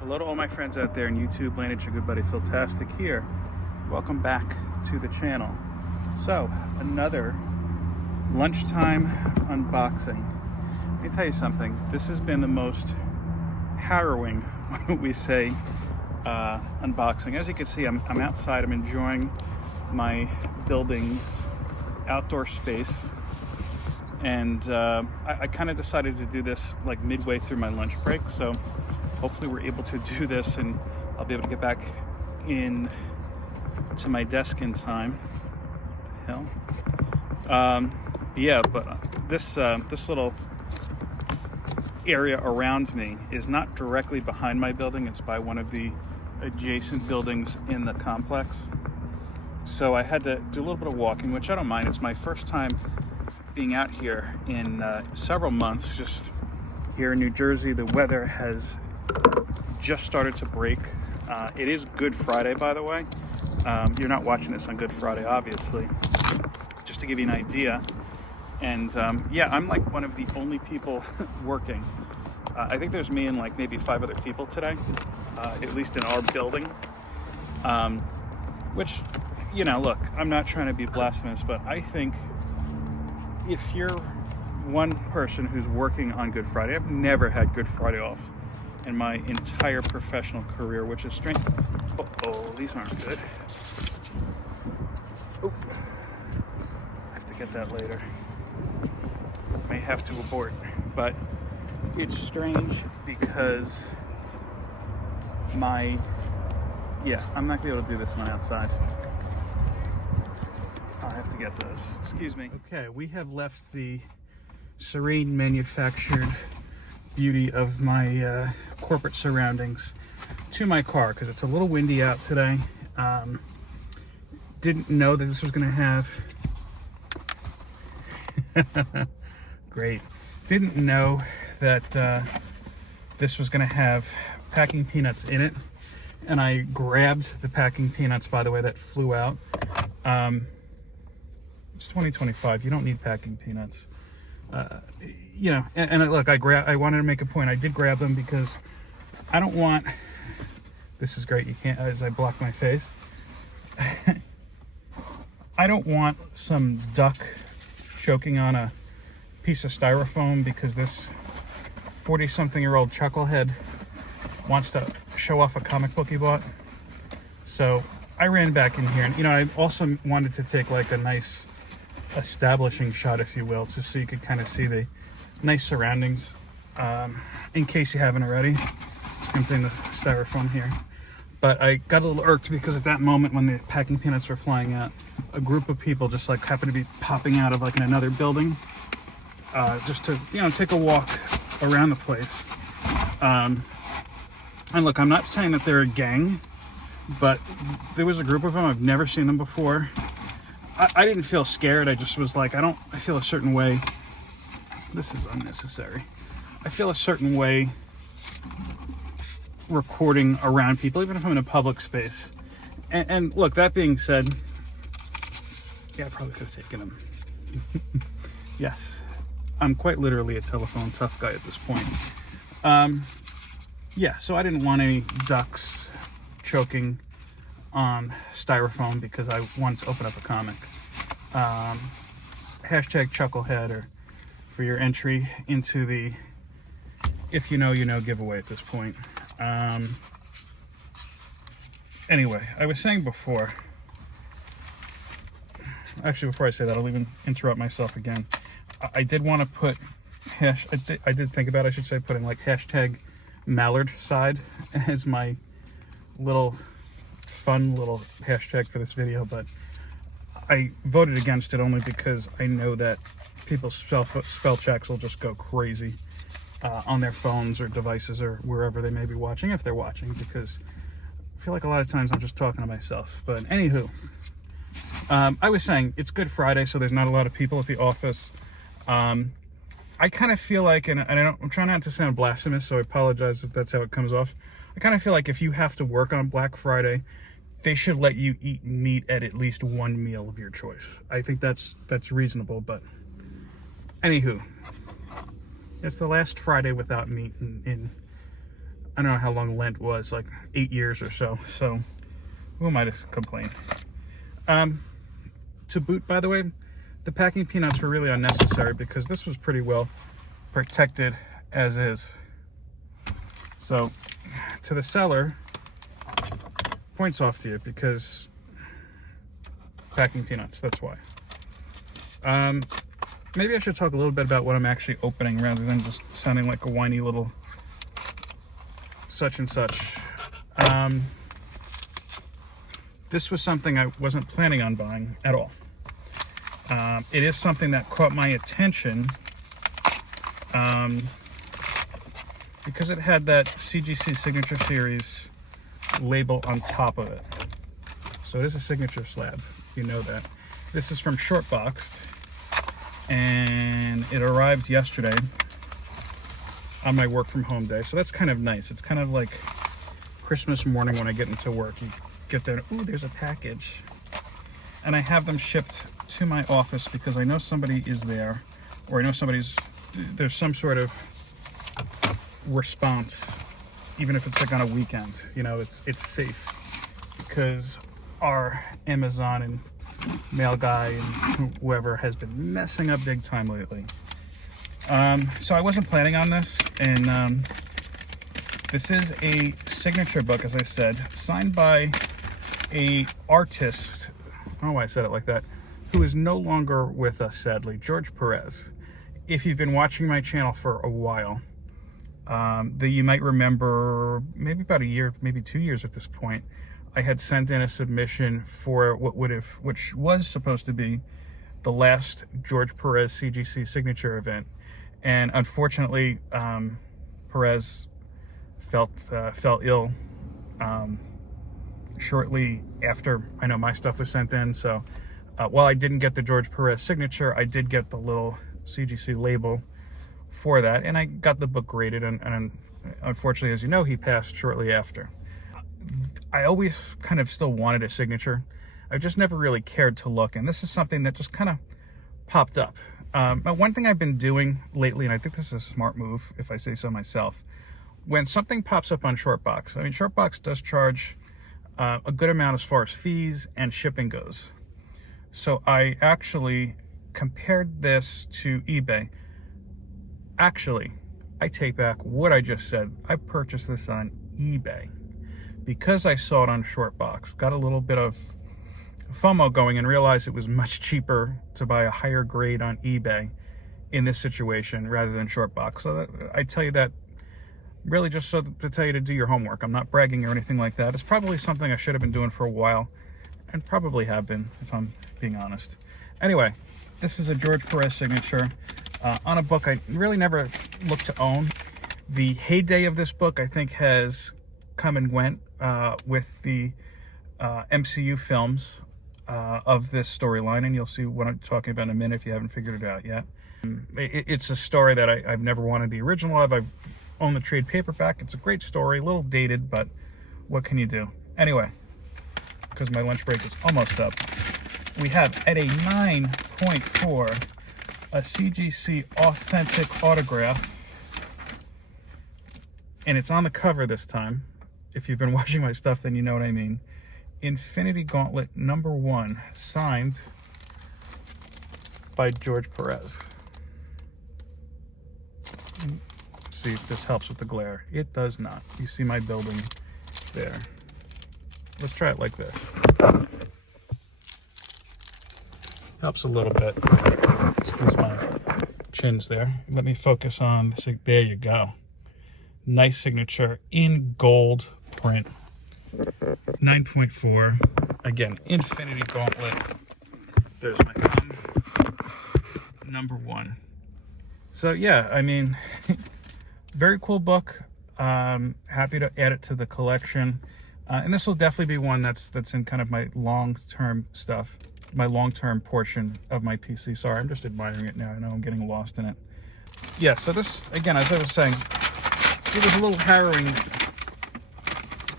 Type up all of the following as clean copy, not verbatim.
Hello to all my friends out there in YouTube land. It's your good buddy Philtastic here. Welcome back to the channel. So, another lunchtime unboxing. Let me tell you something. This has been the most harrowing, we say, unboxing. As you can see, I'm outside. I'm enjoying my building's outdoor space. And I kind of decided to do this like midway through my lunch break. So hopefully we're able to do this and I'll be able to get back in to my desk in time. What the hell? Yeah, but this little area around me is not directly behind my building. It's by one of the adjacent buildings in the complex. So I had to do a little bit of walking, which I don't mind. It's my first time being out here in several months. Just here in New Jersey, the weather has just started to break. It is Good Friday, by the way. You're not watching this on Good Friday, obviously. Just to give you an idea. And yeah, I'm like one of the only people working. I think there's me and like maybe 5 other people today, at least in our building. Which, you know, look, I'm not trying to be blasphemous, but I think if you're one person who's working on Good Friday, I've never had Good Friday off in my entire professional career, which is strange. Oh, these aren't good. Oh, I have to get that later. May have to abort, but it's strange because I'm not gonna be able to do this one outside. I have to get those. Excuse me. Okay, we have left the serene manufactured beauty of my corporate surroundings to my car because it's a little windy out today. Didn't know that this was going to have great. Didn't know that this was going to have packing peanuts in it, and I grabbed the packing peanuts, by the way, that flew out. It's 2025. You don't need packing peanuts. You know, and look, I wanted to make a point. I did grab them because I don't want, this is great, you can't, as I block my face. I don't want some duck choking on a piece of styrofoam because this 40-something-year-old chucklehead wants to show off a comic book he bought. So I ran back in here, and you know, I also wanted to take like a nice establishing shot, if you will, just so you could kind of see the nice surroundings. In case you haven't already, it's emptying the styrofoam here. But I got a little irked because at that moment when the packing peanuts were flying out, a group of people just like happened to be popping out of like in another building, just to, you know, take a walk around the place. And look, I'm not saying that they're a gang, but there was a group of them. I've never seen them before. I didn't feel scared. I just was like, I feel a certain way. This is unnecessary. I feel a certain way recording around people, even if I'm in a public space. And look, that being said, yeah, I probably could have taken them. Yes, I'm quite literally a telephone tough guy at this point. Yeah, so I didn't want any ducks choking on styrofoam because I wanted to open up a comic. Hashtag chucklehead or for your entry into the if you know you know giveaway at this point. Anyway, I was saying before, actually before I say that, I'll even interrupt myself again. I did want to put I did think about, I should say, putting like hashtag mallard side as my little fun little hashtag for this video, but I voted against it only because I know that people's spell checks will just go crazy on their phones or devices or wherever they may be watching, if they're watching, because I feel like a lot of times I'm just talking to myself. But anywho, I was saying it's Good Friday, so there's not a lot of people at the office. I kind of feel like, and I'm trying not to sound blasphemous, so I apologize if that's how it comes off. I kind of feel like if you have to work on Black Friday, they should let you eat meat at least one meal of your choice. I think that's reasonable, but anywho, it's the last Friday without meat in I don't know how long Lent was, like 8 years or so. So who am I to complain? To boot, by the way, the packing peanuts were really unnecessary because this was pretty well protected as is. So to the seller, points off to you because packing peanuts, that's why. Maybe I should talk a little bit about what I'm actually opening rather than just sounding like a whiny little such and such. This was something I wasn't planning on buying at all. It is something that caught my attention because it had that CGC Signature Series label on top of it. So it is a signature slab, you know that. This is from Shortboxed, and it arrived yesterday on my work from home day. So that's kind of nice. It's kind of like Christmas morning when I get into work. You get there, ooh, there's a package. And I have them shipped to my office because I know somebody is there, or I know there's some sort of response, even if it's like on a weekend. You know, it's safe because our Amazon and mail guy and whoever has been messing up big time lately. So I wasn't planning on this, and this is a signature book, as I said, signed by a artist, I don't know why I said it like that, who is no longer with us, sadly, George Perez. If you've been watching my channel for a while, you might remember maybe about a year, maybe 2 years at this point, I had sent in a submission for which was supposed to be the last George Perez CGC signature event. And unfortunately, Perez fell ill shortly after I know my stuff was sent in. So while I didn't get the George Perez signature, I did get the little CGC label for that, and I got the book graded, and unfortunately, as you know, he passed shortly after. I always kind of still wanted a signature. I just never really cared to look, and this is something that just kind of popped up. One thing I've been doing lately, and I think this is a smart move if I say so myself, when something pops up on Shortbox, I mean, Shortbox does charge a good amount as far as fees and shipping goes. So I actually compared this to eBay. Actually, I take back what I just said. I purchased this on eBay because I saw it on Shortbox. Got a little bit of FOMO going and realized it was much cheaper to buy a higher grade on eBay in this situation rather than Shortbox. So I tell you that really just so to tell you to do your homework. I'm not bragging or anything like that. It's probably something I should have been doing for a while, and probably have been, if I'm being honest. Anyway, this is a George Perez signature on a book I really never looked to own. The heyday of this book, I think, has come and went with the MCU films of this storyline, and you'll see what I'm talking about in a minute if you haven't figured it out yet. It's a story that I've never wanted the original of. I've owned the trade paperback. It's a great story, a little dated, but what can you do? Anyway, because my lunch break is almost up, we have at a 9.4 a CGC authentic autograph, and it's on the cover this time. If you've been watching my stuff, then you know what I mean. Infinity Gauntlet #1, signed by George Perez. Let's see if this helps with the glare. It does not. You see my building there. Let's try it like this. Helps a little bit. Excuse my chins there. Let me focus on this. There you go. Nice signature in gold print. 9.4. Again, Infinity Gauntlet. There's my thumb. #1. So yeah, I mean, very cool book. Happy to add it to the collection. And this will definitely be one that's in kind of my long-term stuff. My long-term portion of my PC. Sorry, I'm just admiring it now. I know I'm getting lost in it. Yeah, so this, again, as I was saying, it was a little harrowing.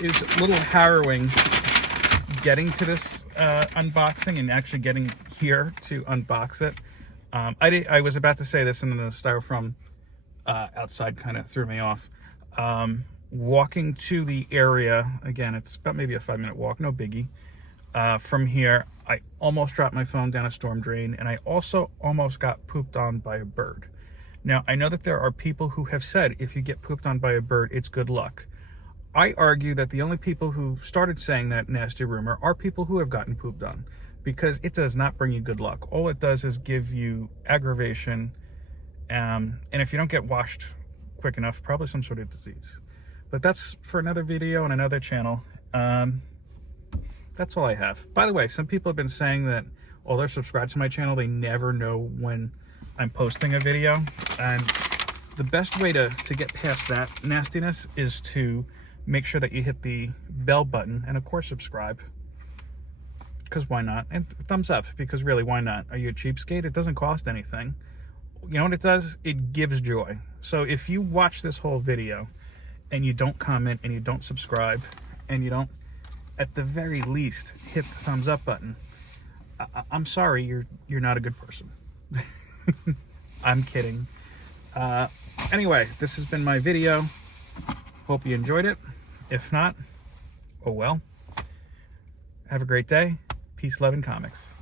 It's a little harrowing getting to this unboxing and actually getting here to unbox it. I was about to say this, and then the styrofoam outside kind of threw me off. Walking to the area, again, it's about maybe a 5-minute walk, no biggie. From here, I almost dropped my phone down a storm drain, and I also almost got pooped on by a bird. Now, I know that there are people who have said if you get pooped on by a bird, it's good luck. I argue that the only people who started saying that nasty rumor are people who have gotten pooped on, because it does not bring you good luck. All it does is give you aggravation, and if you don't get washed quick enough, probably some sort of disease. But that's for another video on another channel. That's all I have. By the way, some people have been saying that, oh, they're subscribed to my channel, they never know when I'm posting a video. And the best way to get past that nastiness is to make sure that you hit the bell button and, of course, subscribe. Because why not? And thumbs up, because really, why not? Are you a cheapskate? It doesn't cost anything. You know what it does? It gives joy. So if you watch this whole video and you don't comment and you don't subscribe and you don't, at the very least, hit the thumbs up button, I'm sorry, you're not a good person. I'm kidding. Anyway, this has been my video. Hope you enjoyed it. If not, oh well. Have a great day. Peace, love, and comics.